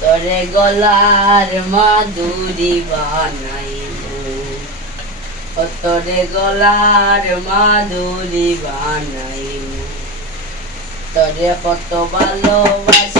তরে গলার মাধুরি বানাইব। তরে গলার মাধুরি বানাইব। তরে কত ভালোবাসি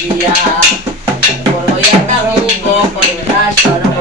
día. Pues voy a estar un poco en casa,